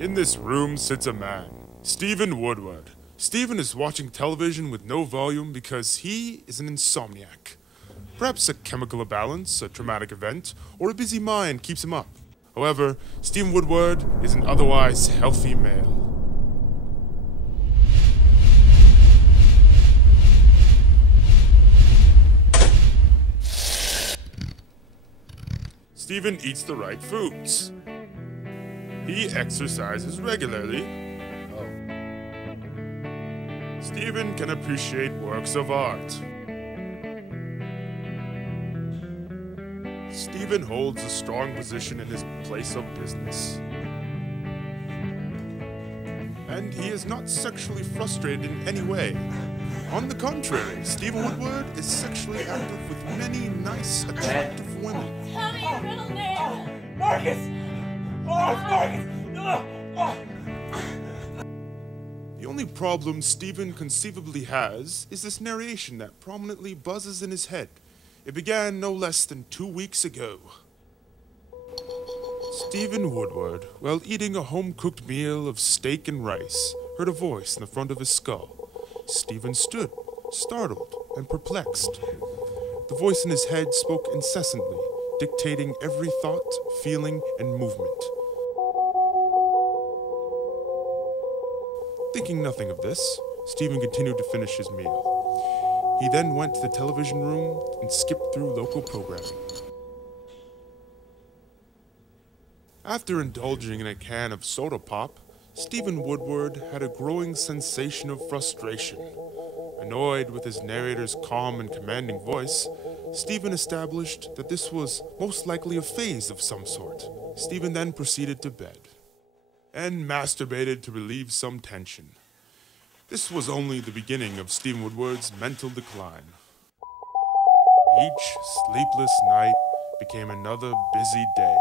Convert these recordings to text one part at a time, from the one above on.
In this room sits a man, Stephen Woodward. Stephen is watching television with no volume because he is an insomniac. Perhaps a chemical imbalance, a traumatic event, or a busy mind keeps him up. However, Stephen Woodward is an otherwise healthy male. Stephen eats the right foods. He exercises regularly. Stephen can appreciate works of art. Stephen holds a strong position in his place of business. And he is not sexually frustrated in any way. On the contrary, Stephen Woodward is sexually active with many nice, attractive women. Tell me your middle name! Marcus! Oh, Marcus! The only problem Stephen conceivably has is this narration that prominently buzzes in his head. It began no less than 2 weeks ago. Stephen Woodward, while eating a home-cooked meal of steak and rice, heard a voice in the front of his skull. Stephen stood, startled and perplexed. The voice in his head spoke incessantly, dictating every thought, feeling, and movement. Thinking nothing of this, Stephen continued to finish his meal. He then went to the television room and skipped through local programming. After indulging in a can of soda pop, Stephen Woodward had a growing sensation of frustration. Annoyed with his narrator's calm and commanding voice, Stephen established that this was most likely a phase of some sort. Stephen then proceeded to bed and masturbated to relieve some tension. This was only the beginning of Stephen Woodward's mental decline. Each sleepless night became another busy day.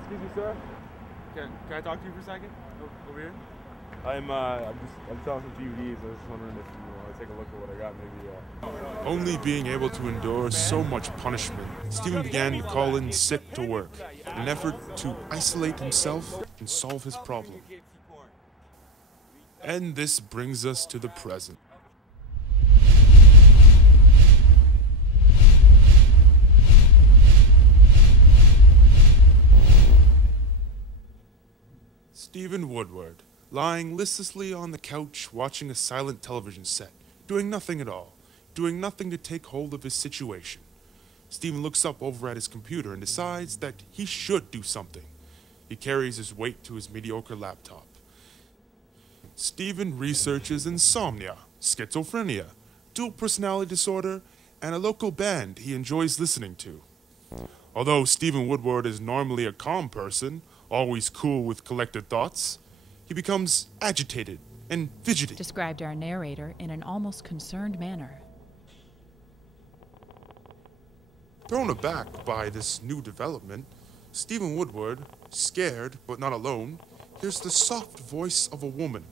Excuse me, sir. Can I talk to you for a second? Over here? I'm selling some DVDs. I was just wondering if you want to take a look at what I got. Maybe. Only being able to endure so much punishment, Stephen began to call in sick to work in an effort to isolate himself and solve his problem. And this brings us to the present. Stephen Woodward, lying listlessly on the couch watching a silent television set, doing nothing at all, doing nothing to take hold of his situation. Stephen looks up over at his computer and decides that he should do something. He carries his weight to his mediocre laptop. Stephen researches insomnia, schizophrenia, dual personality disorder, and a local band he enjoys listening to. Although Stephen Woodward is normally a calm person, always cool with collected thoughts, he becomes agitated and fidgety. Described our narrator in an almost concerned manner. Thrown aback by this new development, Stephen Woodward, scared but not alone, hears the soft voice of a woman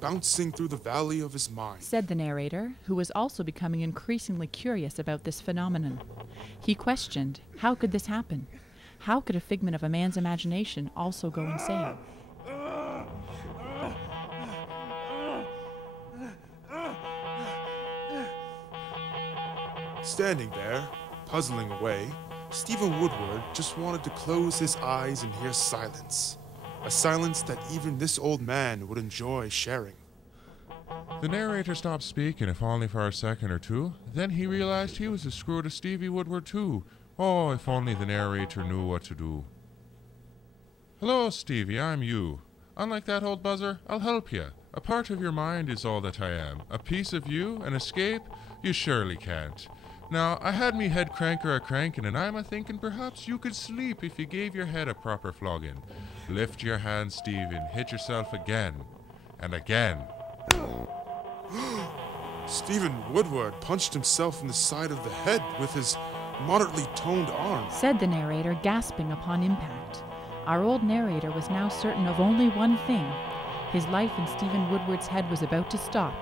bouncing through the valley of his mind. Said the narrator, who was also becoming increasingly curious about this phenomenon. He questioned, how could this happen? How could a figment of a man's imagination also go insane? Standing there, puzzling away, Stephen Woodward just wanted to close his eyes and hear silence. A silence that even this old man would enjoy sharing. The narrator stopped speaking, if only for a second or two. Then he realized he was as screwed as Stevie Woodward too. Oh, if only the narrator knew what to do. Hello, Stevie, I'm you. Unlike that old buzzer, I'll help you. A part of your mind is all that I am. A piece of you, an escape, you surely can't. Now, I had me head cranker a-crankin', and I'm a-thinking perhaps you could sleep if you gave your head a proper flogging. Lift your hand, Stephen, hit yourself again, and again. Stephen Woodward punched himself in the side of the head with his moderately toned arm. Said the narrator, gasping upon impact. Our old narrator was now certain of only one thing. His life in Stephen Woodward's head was about to stop.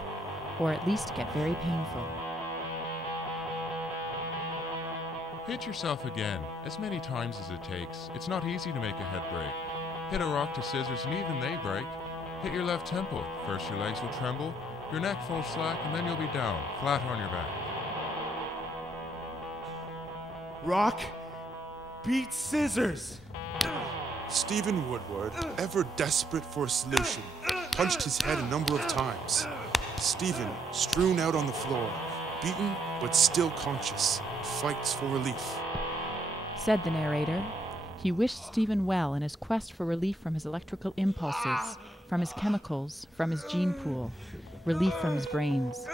or at least get very painful. Hit yourself again, as many times as it takes. It's not easy to make a head break. Hit a rock to scissors and even they break. Hit your left temple. First your legs will tremble, your neck falls slack, and then you'll be down, flat on your back. Rock beats scissors. Stephen Woodward, ever desperate for a solution, punched his head a number of times. Stephen, strewn out on the floor, beaten but still conscious, fights for relief. Said the narrator. He wished Stephen well in his quest for relief from his electrical impulses, from his chemicals, from his gene pool, relief from his brains.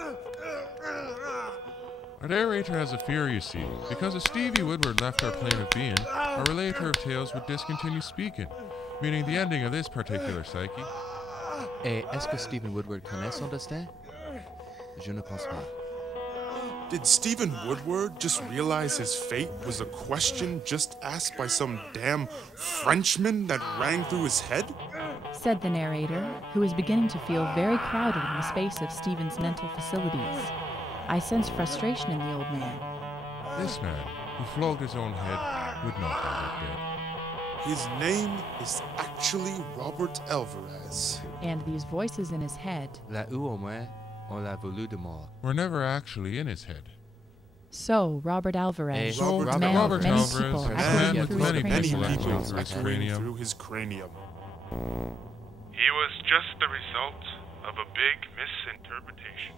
Our narrator has a fear, you see, because if Stevie Woodward left our plane of being, our relator of tales would discontinue speaking, meaning the ending of this particular psyche. Et est-ce que Stephen Woodward connaît son destin? Je ne pense pas. Did Stephen Woodward just realize his fate was a question just asked by some damn Frenchman that rang through his head? Said the narrator, who was beginning to feel very crowded in the space of Stephen's mental facilities. I sensed frustration in the old man. This man, who flogged his own head, would not have it dead. His name is actually Robert Alvarez. And these voices in his head. Là où au moins on l'a voulu de mort. Were never actually in his head. So, Robert Alvarez, So, the man Robert with many Alvarez people has echoing man through with his many Many cranium. people people through his echoing cranium. through his cranium. He was just the result of a big misinterpretation.